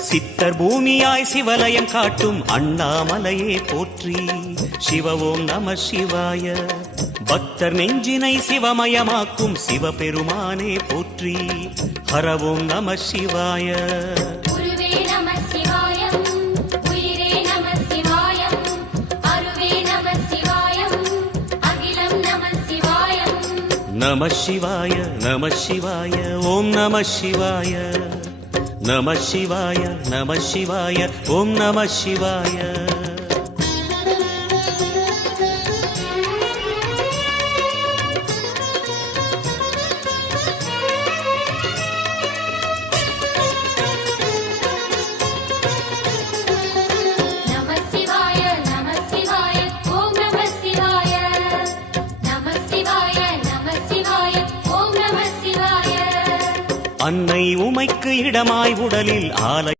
சித்தர் பூமியாய் சிவலயம் காட்டும் அண்ணாமலையே போற்றி. சிவ ஓம் நம சிவாய. பக்தர் நெஞ்சினை சிவமயமாக்கும் சிவபெருமானே போற்றி. ஹர ஓம் நம சிவாய. நம சிவாய நம சிவாய ஓம் நம சிவாய. நம சிவாய நம சிவாய ஓம் நம சிவாய. அன்னை உமைக்கு இடமாய் உடலில் ஆலை